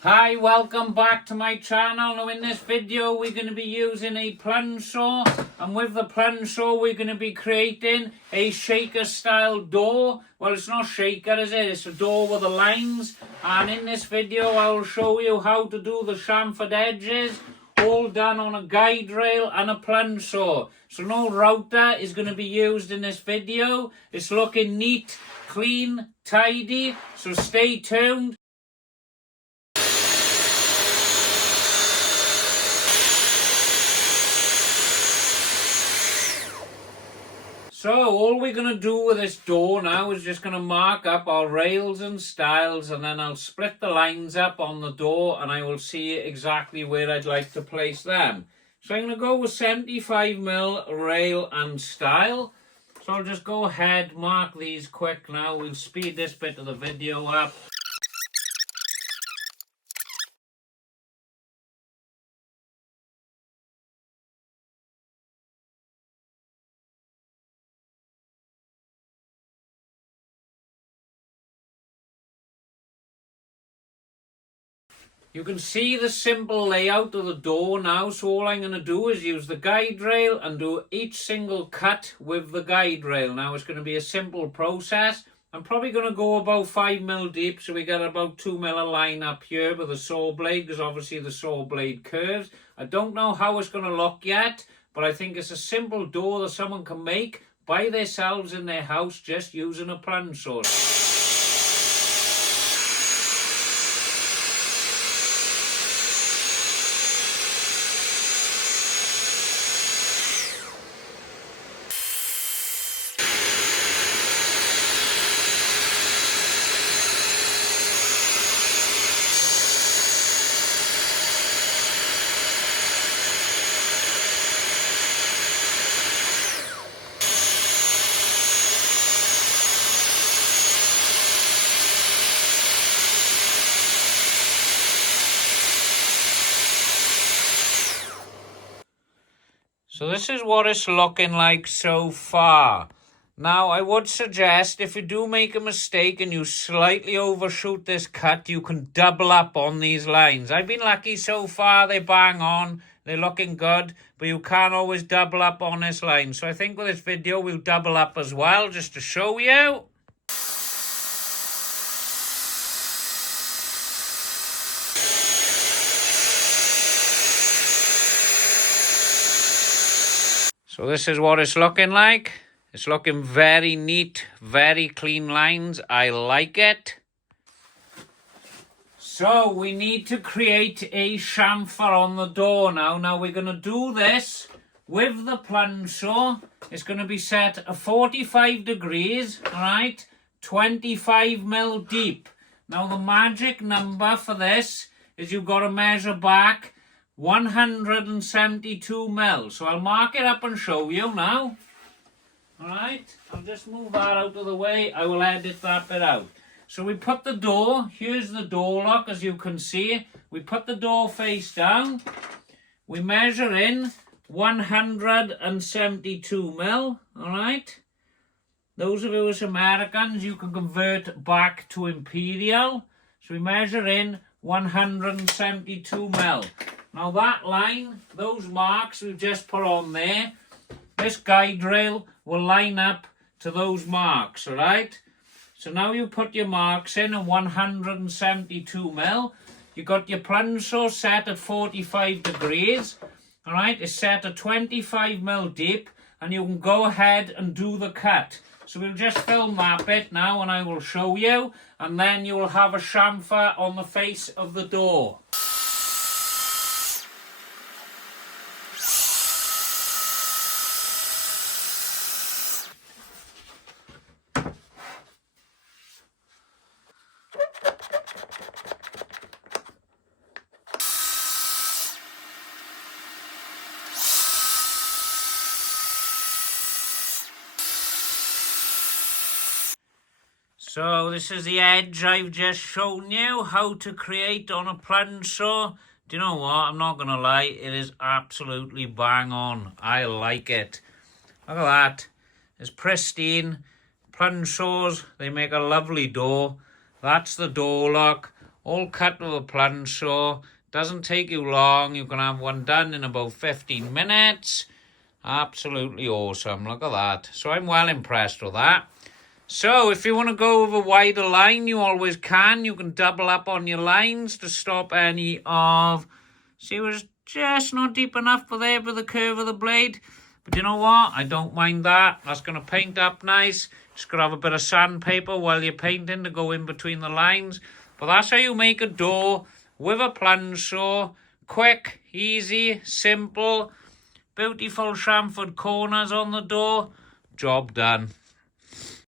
Hi, welcome back to my channel. Now in this video we're going to be using a plunge saw, and with the plunge saw we're going to be creating a shaker style door. Well, it's not shaker, is it? It's a door with the lines, and in this video I will show you how to do the chamfered edges, all done on a guide rail and a plunge saw. So no router is going to be used in this video. It's looking neat, clean, tidy, so stay tuned. So all we're going to do with this door now is just going to mark up our rails and stiles, and then I'll split the lines up on the door and I will see exactly where I'd like to place them. So I'm going to go with 75mm rail and stile. So I'll just go ahead, mark these quick now. We'll speed this bit of the video up. You can see the simple layout of the door now, so all I'm going to do is use the guide rail and do each single cut with the guide rail. Now it's going to be a simple process. I'm probably going to go about 5mm deep, so we get about 2mm of line up here with the saw blade, because obviously the saw blade curves. I don't know how it's going to look yet, but I think it's a simple door that someone can make by themselves in their house just using a plunge saw. So this is what it's looking like so far. Now I would suggest if you do make a mistake and you slightly overshoot this cut, you can double up on these lines. I've been lucky so far, they bang on, they're looking good, but you can't always double up on this line. So I think with this video we'll double up as well, just to show you. So this is what it's looking like. It's looking very neat, very clean lines. I like it. So we need to create a chamfer on the door now. Now we're going to do this with the plunge saw. It's going to be set at 45 degrees, all right? 25mm deep. Now the magic number for this is you've got to measure back 172mm. So I'll mark it up and show you now. Alright, I'll just move that out of the way. I will edit that bit out. So we put the door, here's the door lock as you can see. We put the door face down. We measure in 172mm, alright? Those of you who's Americans, you can convert back to imperial. So we measure in 172mm. Now that line, those marks we've just put on there, this guide rail will line up to those marks, alright? So now you put your marks in at 172mm. You got your plunge saw set at 45 degrees, alright? It's set at 25mm deep, and you can go ahead and do the cut. So we'll just film that bit now and I will show you, and then you will have a chamfer on the face of the door. So this is the edge I've just shown you how to create on a plunge saw. Do you know what? I'm not going to lie. It is absolutely bang on. I like it. Look at that. It's pristine. Plunge saws, they make a lovely door. That's the door lock. all cut with a plunge saw. Doesn't take you long. You can have one done in about 15 minutes. Absolutely awesome. Look at that. So I'm well impressed with that. So if you want to go with a wider line, you always can. You can double up on your lines to stop any of... See, it was just not deep enough for there with the curve of the blade. But you know what? I don't mind that. That's going to paint up nice. Just got to have a bit of sandpaper while you're painting to go in between the lines. But that's how you make a door with a plunge saw. Quick, easy, simple. Beautiful chamfered corners on the door. Job done.